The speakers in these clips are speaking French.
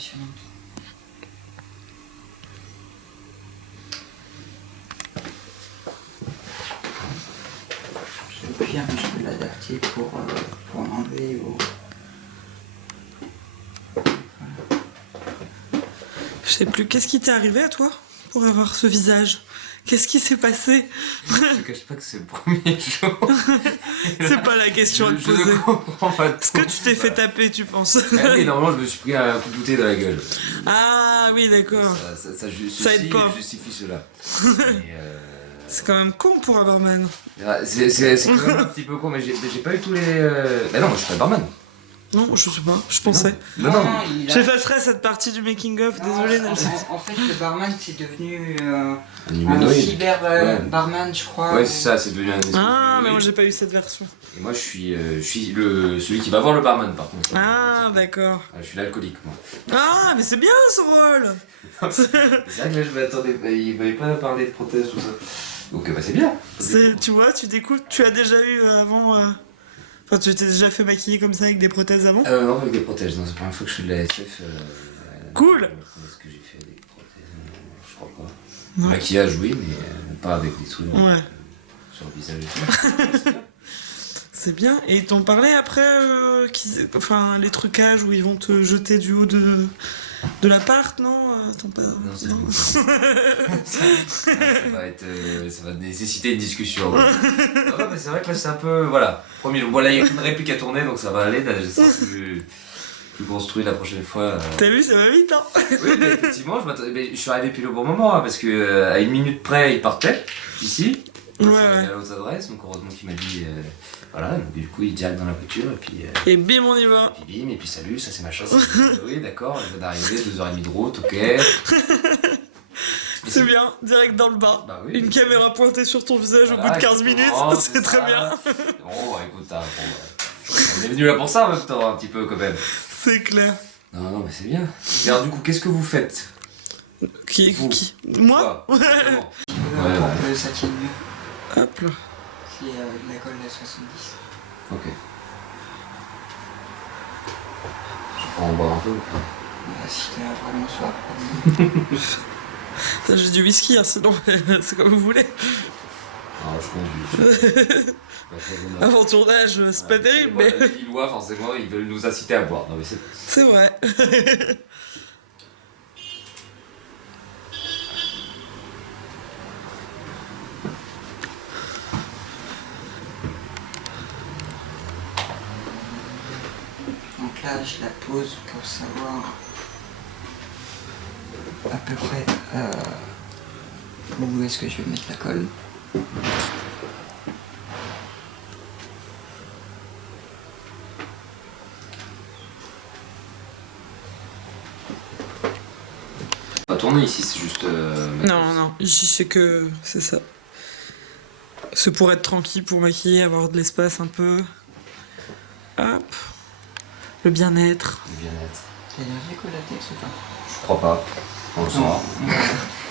impressionnante. Le pire, je peux l'adapter pour l'enlever ou... Je sais plus, qu'est-ce qui t'est arrivé à toi pour avoir ce visage? Qu'est-ce qui s'est passé? Je te cache pas que c'est le premier jour. C'est pas la question à te Je poser. ne comprends pas tout. Est-ce que tu t'es fait taper, tu penses? Ah oui, normalement, je me suis pris un coup de bouteille dans la gueule. Ah oui, d'accord. Ça aide pas. Justifie cela. C'est quand même con pour un barman. C'est quand même un petit peu con, mais j'ai pas eu tous les... Bah non, je suis pas barman. Non, je sais pas, je pensais. Non. J'effacerai cette partie du making-of, désolé. En fait, le barman, c'est devenu Un un humanoïde. cyber Ouais. barman, je crois. Ouais, c'est ça, c'est devenu un espèce Ah, mais d'humanoïde. moi j'ai pas eu cette version. Et moi, je suis celui qui va voir le barman, par contre. Ah, d'accord. Je suis l'alcoolique, moi. Ah, mais c'est bien ce rôle. C'est vrai que là, je m'attendais, il m'avait pas parlé de prothèse, tout ça. Donc, bah, c'est bien. Tu vois, tu découvres, tu as déjà eu avant... Enfin, tu t'es déjà fait maquiller comme ça avec des prothèses avant? Non, avec des prothèses, non, c'est la première fois que je fais de la SF. Cool. Est-ce que j'ai fait des prothèses? Je crois pas. Non. Maquillage, oui, mais pas avec des trucs Ouais. sur le visage et tout. C'est bien. Et ils t'ont parlé après, enfin, les trucages où ils vont te jeter du haut de l'appart, non? T'en pas... Non, c'est bon. Ça va nécessiter une discussion. Ouais. Non, mais c'est vrai que là, c'est un peu. Voilà. Premier, bon, là, il n'y a qu'une réplique à tourner, donc ça va aller. Ça sera plus construit la prochaine fois. T'as vu, ça va vite, hein? Oui, mais effectivement, je suis arrivé pile au bon moment, hein, parce que à une minute près, il partait, ici. Ouais, Je suis arrivé ouais. à l'autre adresse, donc heureusement qu'il m'a dit. Voilà, donc du coup, il est direct dans la voiture, et puis. Et bim, on y va. Puis bim, et puis salut, ça c'est ma chance. Oui, d'accord, je viens d'arriver, 2h30 de route, ok. C'est bien, direct dans le bas. Bah oui. Une caméra pointée sur ton visage au Voilà, bout de 15 minutes, exactement, c'est très ça. bien. Bon, bah, écoute, on est venu là pour ça en même temps, un petit peu quand même. C'est clair. Non, mais c'est bien. Et alors, du coup, qu'est-ce que vous faites? Qui Vous. Moi? Quoi Exactement. Pour que ça tienne mieux. Hop là. C'est de la colle de 70. Ok. Je prends en boire un peu. Si t'as vraiment soif. Ça, j'ai du whisky, hein, sinon c'est comme vous voulez. Non, je conduis. Avant tournage, c'est pas terrible, mais Les Lillois, forcément, ils veulent nous inciter à boire. Non, mais c'est. c'est vrai. Donc là, je la pose pour savoir à peu près où est-ce que je vais mettre la colle. On va tourner ici, c'est juste. Non, ici c'est que c'est ça. C'est pour être tranquille, pour maquiller, avoir de l'espace un peu. Hop. Le bien-être. Le bien-être. T'as allergique au latex ou pas? Je crois pas. On le saura.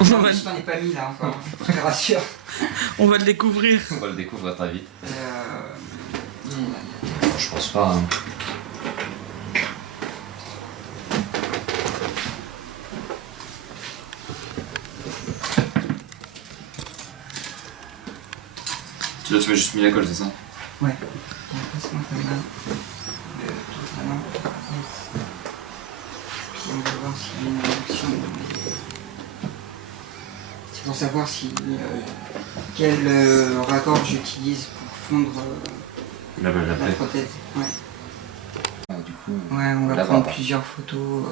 Non, mais je t'en ai pas mis là encore, je te rassure. On va le découvrir. On va le découvrir très vite. Il est là. Je pense pas. Hein. Tu l'as, tu m'as juste mis la colle, c'est ça? Ouais. Passe-moi comme là. Tout vraiment. Puis on va voir s'il y a une réduction. C'est pour savoir si quel raccord j'utilise pour fondre La la après. prothèse. Ouais. Du coup. Ouais, on va Là-bas. prendre plusieurs photos.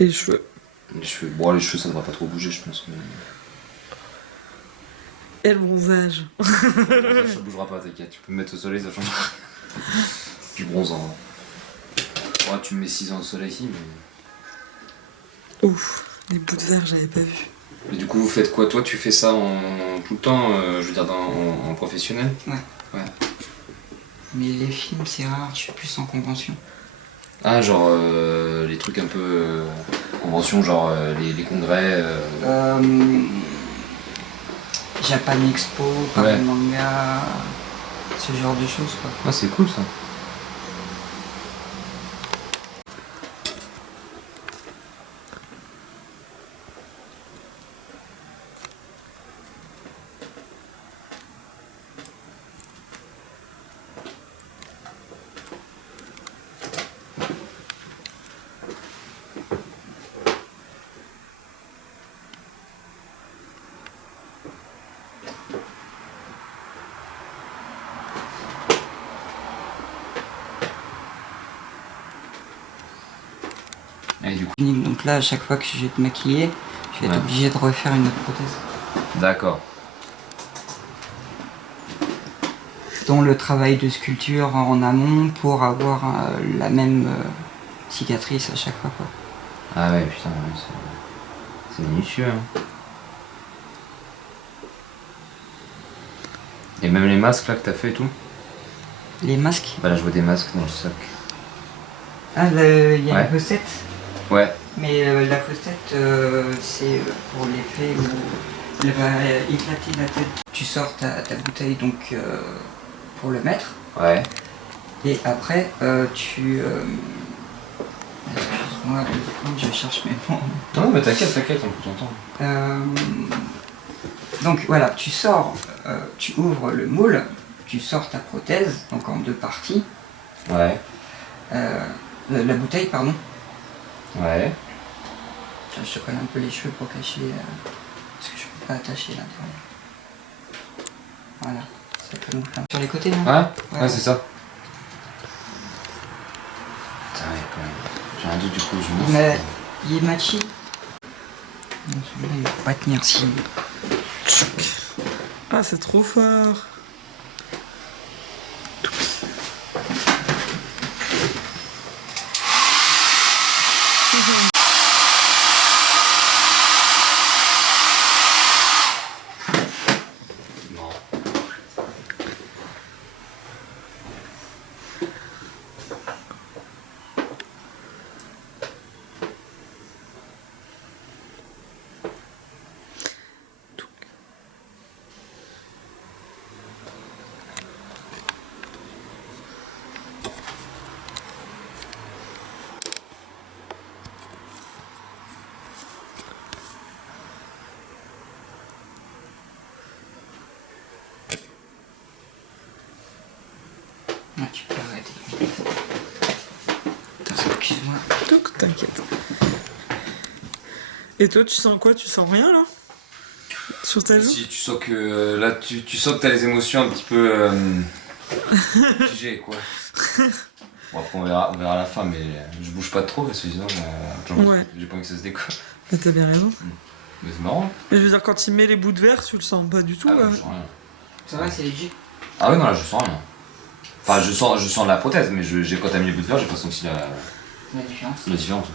Et les cheveux. Les cheveux. Bon, les cheveux, ça devrait pas trop bouger, je pense. Mais... Et le bronzage. ça bougera pas, t'inquiète. Tu peux me mettre au soleil, ça changera. Du bronzant. Ouais, tu me mets 6 ans au soleil ici, mais. Ouf, les bouts de verre, j'avais pas vu. Et du coup, vous faites quoi? Toi, tu fais ça tout le temps, je veux dire, en professionnel? Ouais. Mais les films, c'est rare, je suis plus en convention. Ah, genre les trucs un peu conventions, genre les congrès. Japan Expo, Paris Manga, ce genre de choses quoi. Ah, c'est cool ça. Et du coup. Donc là, à chaque fois que je vais te maquiller, je vais être Ouais. obligé de refaire une autre prothèse. D'accord. Dont le travail de sculpture en amont pour avoir la même cicatrice à chaque fois, quoi. Ah ouais, putain, ouais, c'est minutieux. Hein. Et même les masques là que t'as fait et tout. Les masques. Bah là, je vois des masques dans le sac. Ah, il y a Ouais. une fossette. Ouais. Mais la fossette, c'est pour l'effet où elle va éclater la tête. Tu sors ta bouteille donc pour le mettre. Ouais. Et après, excuse-moi, 2 secondes, je cherche mes mots. Non, mais t'inquiète, on peut t'entendre. Donc voilà, tu sors, tu ouvres le moule, tu sors ta prothèse, donc en 2 parties. Ouais. La bouteille, pardon. Ouais. Tiens, je te colle un peu les cheveux pour cacher, parce que je peux pas attacher l'intérieur. Voilà, ça peut nous faire. Sur les côtés, non? Ouais, c'est ça. Putain, ouais, quand même. J'ai un doute du coup, je me Mais il est matchy. Non, celui-là, il va pas tenir si. Ah, c'est trop fort. Non. Ah, tu peux arrêter. Attends, excuse-moi. Donc, t'inquiète. Et toi, tu sens quoi? Tu sens rien là? Sur ta joue? Si tu sens que là, tu sens que t'as les émotions un petit peu figées, quoi. Bon, après, on verra à la fin, mais je bouge pas trop parce que sinon, Ouais. j'ai pas envie que ça se décolle. Mais t'as bien raison. Mais c'est marrant. Mais je veux dire, quand il met les bouts de verre, tu le sens pas du tout Ah, là. non, je sens rien. Ça va, c'est léger. Ah oui, non, là, je sens rien. Enfin, je sens la prothèse, mais quand t'as mis les bouts de verre, j'ai pas senti La différence. la différence.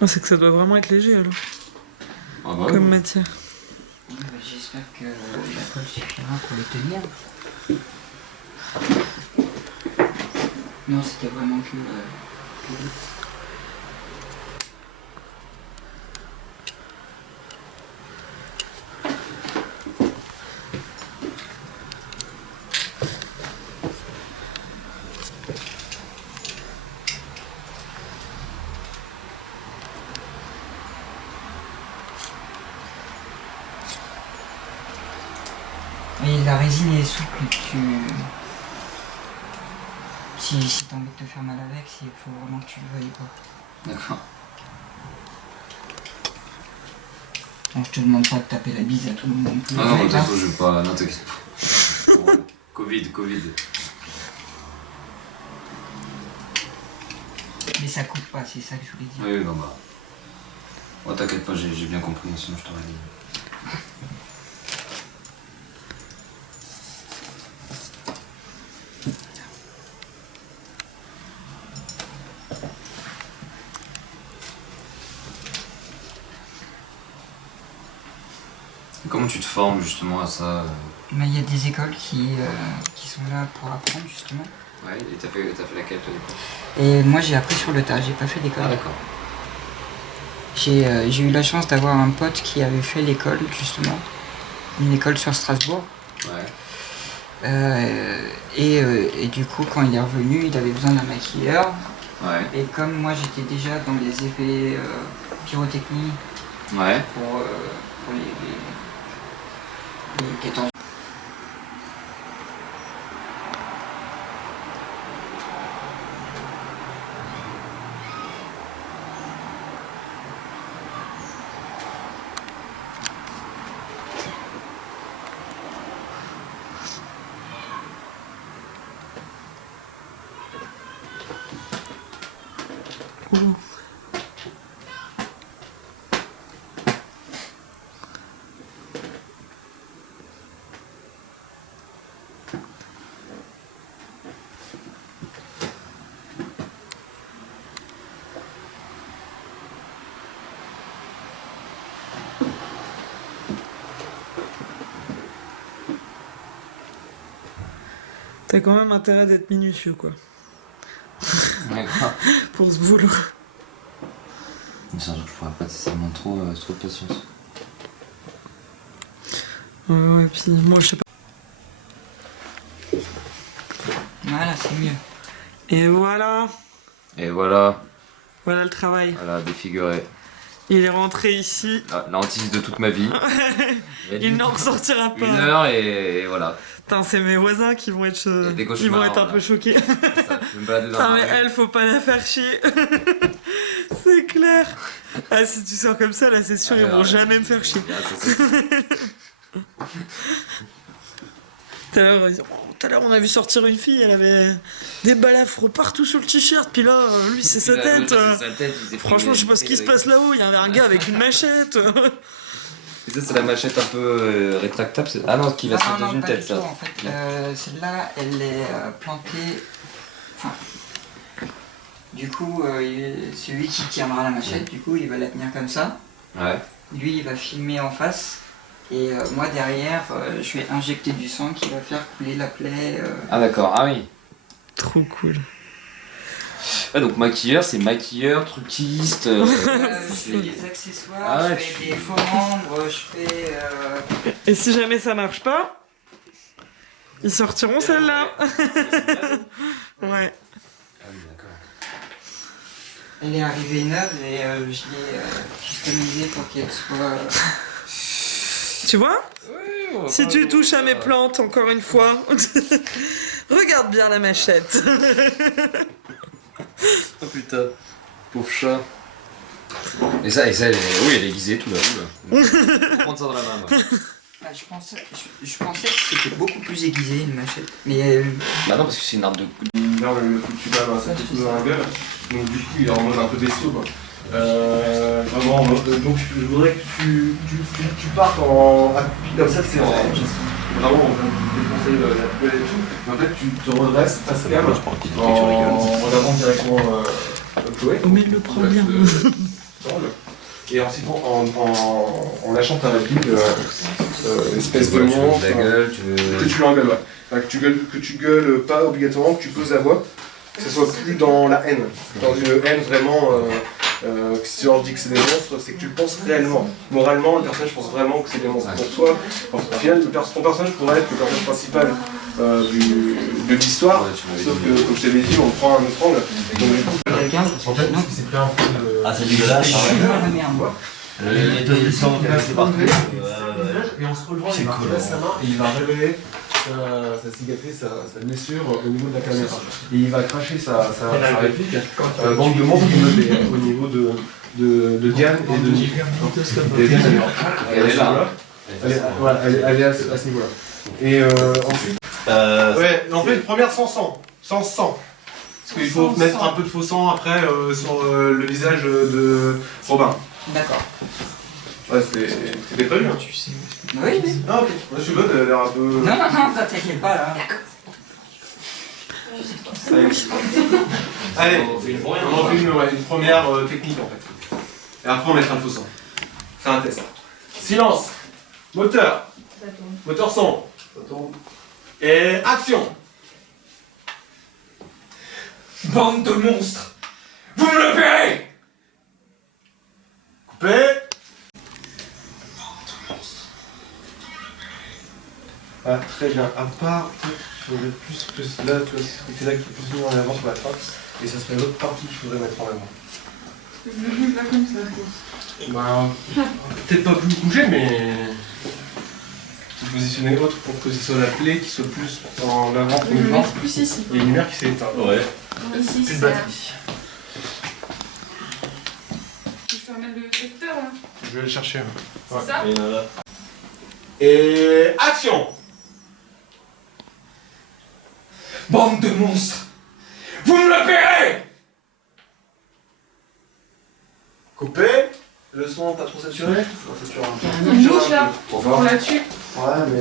Ah, c'est que ça doit vraiment être léger alors, Ah bah comme matière. Ouais, bah, j'espère que la colle suffira pour le tenir. Non, c'était vraiment que. Et la résine est souple, si t'as envie de te faire mal avec, il faut vraiment que tu le veuilles pas. D'accord. Bon, je te demande pas de taper la bise à tout le monde non plus. Ah non, de mais toute pas. façon, je vais pas. Non, t'inquiète pas. Covid. Mais ça coupe pas, c'est ça que je voulais dire. Oui, non, bah. Oh, t'inquiète pas, j'ai bien compris, sinon je t'aurais dit. Et comment tu te formes justement à ça Mais il y a des écoles qui sont là pour apprendre justement. Ouais, et t'as fait laquelle toi du coup? Et moi j'ai appris sur le tas, j'ai pas fait d'école. Ah d'accord. J'ai eu la chance d'avoir un pote qui avait fait l'école justement, une école sur Strasbourg. Ouais. Et du coup quand il est revenu, il avait besoin d'un maquilleur. Ouais. Et comme moi j'étais déjà dans les effets pyrotechniques Ouais. pour les 14. trop beau. T'as quand même intérêt d'être minutieux, quoi, Ouais, grave. pour ce boulot. Mais c'est un jour que je pourrais pas nécessairement trop de patience. Ouais, puis moi, je sais pas. Voilà, c'est mieux. Et voilà, Et voilà, voilà le travail. voilà, défiguré. Il est rentré ici. La hantise de toute ma vie. Il n'en ressortira pas. 1 heure et voilà. Putain, c'est mes voisins qui vont être, Et des ils vont cauchemars, être un voilà. peu choqués. Ça, je vais me balader dans Putain, la mais rue. elle, faut pas la faire chier. C'est clair. Ah, si tu sors comme ça, là, c'est sûr, ils vont jamais me faire chier. Tout à l'heure, on a vu sortir une fille, elle avait des balafres partout sur le t-shirt, puis là, lui, c'est sa tête. Franchement, je sais pas ce qui se passe là-haut, il y avait un gars avec une machette. Et ça, c'est la machette un peu rétractable. Ah non, qui va se mettre dans une pas tête, du ça. tout, en fait. Celle-là, elle est plantée. Enfin, du coup, celui qui tiendra la machette, du coup, il va la tenir comme ça. Ouais. Lui, il va filmer en face. Et moi, derrière, je vais injecter du sang qui va faire couler la plaie. Ah d'accord, ah oui. Trop cool. Ah, donc maquilleur, c'est maquilleur, truquiste. Je fais des accessoires, Ah ouais, je fais des faux membres, je fais. Et si jamais ça marche pas, ils sortiront celle-là. Ouais. Ah oui, d'accord. Elle est arrivée neuve et je l'ai customisée pour qu'elle soit. Tu vois? Si tu touches à mes plantes, encore une fois, regarde bien la machette. Oh putain, pauvre chat. Et ça, elle est... oui, elle est aiguisée tout là. Prendre ça dans la main, moi. Ah, je pensais que c'était beaucoup plus aiguisé une machette. Mais Bah non, parce que c'est une arme de... Là, on a le coup de tuba dans la gueule, donc du coup, il est en mode un peu bestiaux, quoi. Vraiment, donc je voudrais que tu partes en accroupi comme ça, c'est vraiment en train de défoncer la poubelle et tout. Mais en fait, tu te redresses face cam en regardant directement Chloé. Mais le prend bien. Et ensuite, en lâchant ta réplique, espèce de monstre. Ta gueule, tu veux... Que tu l'engueules, ouais. Enfin, que tu gueules pas obligatoirement, que tu poses la voix, que ce soit plus dans la haine. Dans une haine vraiment, si je dis que c'est des monstres, c'est que tu le penses réellement. Moralement, le personnage pense vraiment que c'est des monstres. Pour toi, au final, ton personnage pourrait être le personnage principal de l'histoire, sauf que, comme je t'avais dit, on prend un autre angle. Donc, du coup, quelqu'un. en fait, parce que c'est pris un peu de... Ah, c'est dégueulasse, hein. Ah merde. Nettoyer le sang, c'est partout. Et en se relevant, il va redresser sa main et il va révéler sa cicatrice, sa blessure au niveau de la caméra. Et il va cracher sa réplique, bande de monstres au niveau de Diane et de Nick. Et Diane, elle est là. Elle est à ce niveau-là. Et ensuite... Ouais, on fait une première sans sang. Sans sang. Parce qu'il faut mettre un peu de faux sang après sur le visage de Robin. D'accord. Ouais, c'était prévu, hein. Tu sais. Oui, oui. Ah, ok. Moi, je suis bonne, elle a l'air un peu... Non, t'inquiète pas là. Allez, on en fait une première technique en fait. Et après, on mettra le faux sang. C'est un test. Silence. Moteur. Moteur son. Et action. Bande de monstres! Vous me le paierez! Coupé. Ah, très bien. À part, il faudrait plus là, tu vois, c'est là qui est plus mis en avant sur la fin. Et ça serait l'autre partie qu'il faudrait mettre en avant. Pas comme ça. Ben, peut-être pas plus couché, mais se positionner autre pour que ce soit la plaie qui soit plus en avant que devant. Plus ici. Il y a une lumière qui s'est éteinte. Ouais. Ici, Plus de c'est. batterie. Je te remets le secteur là. Je vais le chercher. Ouais. C'est ça? Et action. Bande de monstres! Vous me le paierez! Coupé. Le son, pas trop saturé. Ça sature un peu. Il bouge là. Trop On fort. la tue. Ouais, mais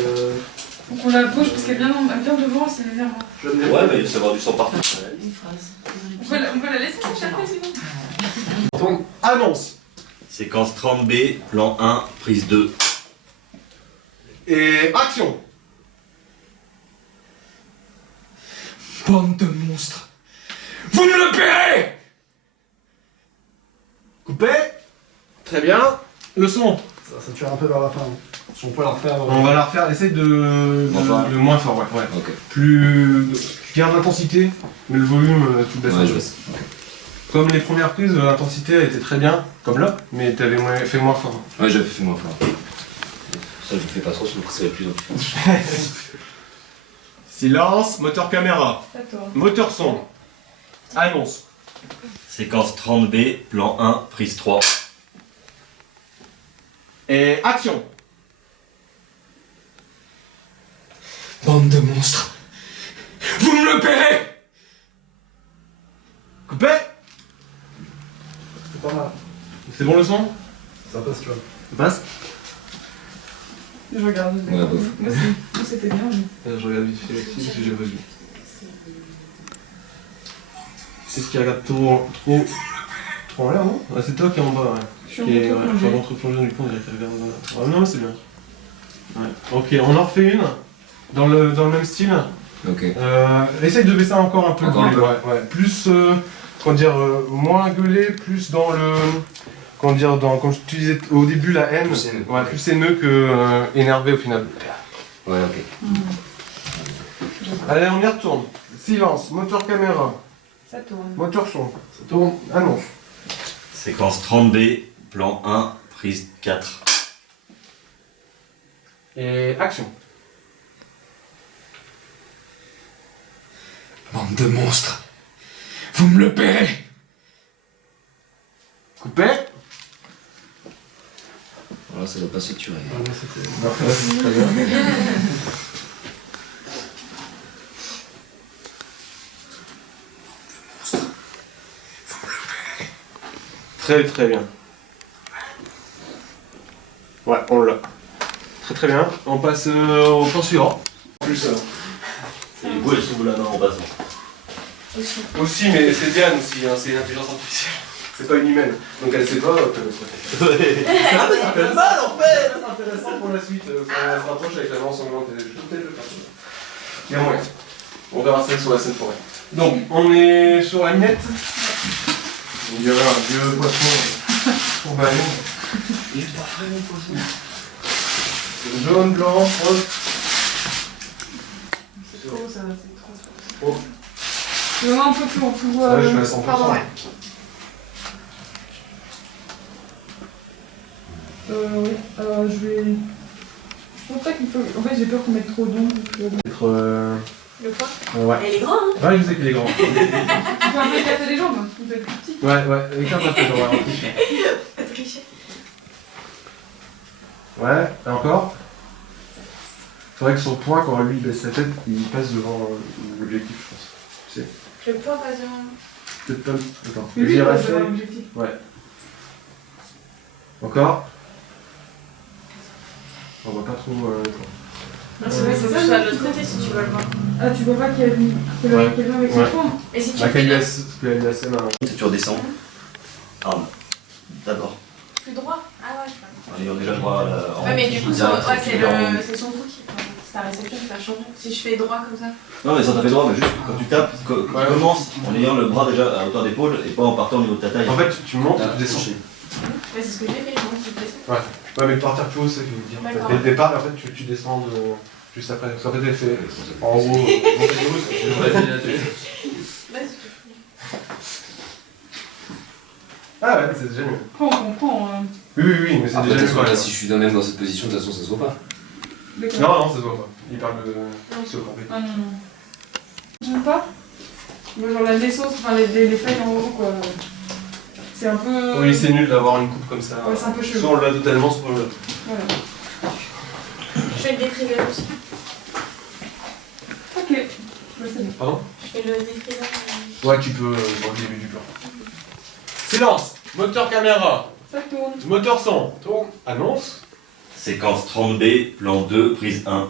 Donc on la bouge parce qu'elle vient devant, c'est énervant. je vais me Ouais, mais il va y avoir du sang partout. On peut la laisser s'échapper sinon. Donc, annonce. Séquence 30B, plan 1, prise 2. Et action. Bande de monstres. Vous me le paierez. Coupé. Très bien. Le son. Ça sature un peu vers la fin. Si on peut la refaire. On va la refaire. Essaye de moins fort, ouais. Ok. Plus. Tu gardes l'intensité, mais le volume, tu le baisses un Ouais, peu. je baisse. Comme les premières prises, l'intensité était très bien, comme là, mais t'avais fait moins fort. Ouais, j'avais fait moins fort. Ça, je fais pas trop, sinon ça va être plus en plus. Silence, moteur caméra. Ça tourne. Moteur son. Annonce. Séquence 30B, plan 1, prise 3. Et action. Bande de monstres. Vous me le paierez. Coupé. C'est pas mal. C'est bon le son? Ça passe, tu vois. Ça passe? Je regarde. Ouais, bof. Moi c'était bien. Mais... Je regarde vite fait ici parce que j'ai pas vu. C'est ce qui regarde trop en l'air, non? Ah, c'est toi qui est en bas, ouais. Je suis en contre-plongée. En contre-plongée du coup, on dirait qu'elle regarde en bas. Ah, non, mais c'est bien. Ouais. Ok, on en refait une. Dans le même style. Ok. Essaye de baisser encore un peu. Encore un peu. Ouais. Plus, comment dire, moins gueulé, plus dans le... Comment dire, comme tu disais au début, la haine. Plus haineux. Ouais, plus haineux que énervé au final. Ouais, ok. Allez, on y retourne. Silence, moteur caméra, Ça tourne. moteur son. Ça tourne, annonce. Séquence 30B, plan 1, prise 4. Et action. Bande de monstres. Vous me le paierez. Coupé. Voilà, ça doit pas saturer. Très bien. Très bien. Ouais, on l'a. Très bien. On passe au plan suivant. Plus Et les boules, elles sont là, non, en passant. aussi, mais c'est Diane aussi, hein, c'est une intelligence artificielle. C'est pas une humaine. Donc elle sait pas. Ah, mais ça fait mal en fait. C'est intéressant pour la suite, quand on se rapproche avec la mort sanglante. Je vais peut-être le faire. Il y a moyen. On verra ça sur la scène forêt. Donc, on est sur la minette. On dirait un vieux poisson pour ballon. Il est pas frais mon poisson. Jaune, blanc, rose. C'est trop ça, c'est trop. Oh. C'est vraiment un peu plus, on peut voir. Ouais, je suis à 100%. Pardon, ouais. Oui, je vais. Je pense pas qu'il faut. En fait, j'ai peur qu'on mette trop d'ombre. Être. Le poids Ouais. Elle est grande, hein. Ouais, je sais qu'il est grand. Tu peux un peu éclater les jambes, vous êtes plus petit. Ouais, écarte un peu, on va réfléchir. Ouais, et encore. C'est vrai que son poing, quand lui il baisse sa tête, il passe devant l'objectif, je pense. Tu sais. Le poids passe devant. Peut-être pas. Attends. Mais lui, Vas-y, il reste. passe devant l'objectif. Ouais. Encore. On voit pas trop. Non, c'est vrai, c'est ça, je suis à l'autre côté si tu veux le voir. Ah, tu vois pas qu'il y a Ouais. quelqu'un avec son Ouais. poing. Et si tu Bah, fais qu'elle le lui laisse la main. Tu redescends. Arme. D'abord. plus droit. Ah ouais, je crois. Allez, on est déjà droit là. Ouais, mais du coup, direct, c'est son coup qui. C'est ta réception qui va changer. Si je fais droit comme ça. Non, mais ça fait droit, mais juste quand tu tapes, commence en ayant le bras déjà à hauteur d'épaule et pas en partant au niveau de ta taille. En fait, tu montes et Ah, tu descends. Ouais, c'est ce que j'ai fait, non, tu descends. Ouais, mais partir plus haut, c'est ce que je veux dire. D'accord. Dès le départ, en fait, tu descends juste après. Parce qu'en fait, elle fait en haut, montée de haut, Vas-y, tu fais. Ah ouais, c'est déjà mieux. Après, on comprend. Oui, mais c'est Après, de déjà toute mieux. façon, quoi. là, si je suis même dans cette position, de toute façon, ça se voit pas. D'accord. Non, ça se voit pas. Il parle de. C'est au complet. Ah non. J'aime pas. Moi, genre la naissance, enfin les feuilles en haut, quoi. C'est un peu. Oui, c'est nul d'avoir une coupe comme ça. Ouais, c'est un peu chelou. Soit on l'a totalement, soit on l'a. Voilà. Je fais le défriseur aussi. Ok. Ouais, c'est bon. Pardon? Je fais le défriseur. Ouais, tu peux dans le début du plan. Silence! Moteur caméra. Ça tourne. Moteur son. Tourne. Annonce. Séquence 30B, plan 2, prise 1.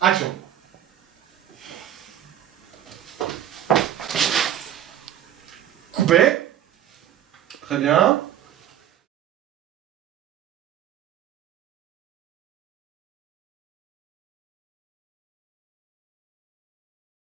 Action. Coupé. Très bien.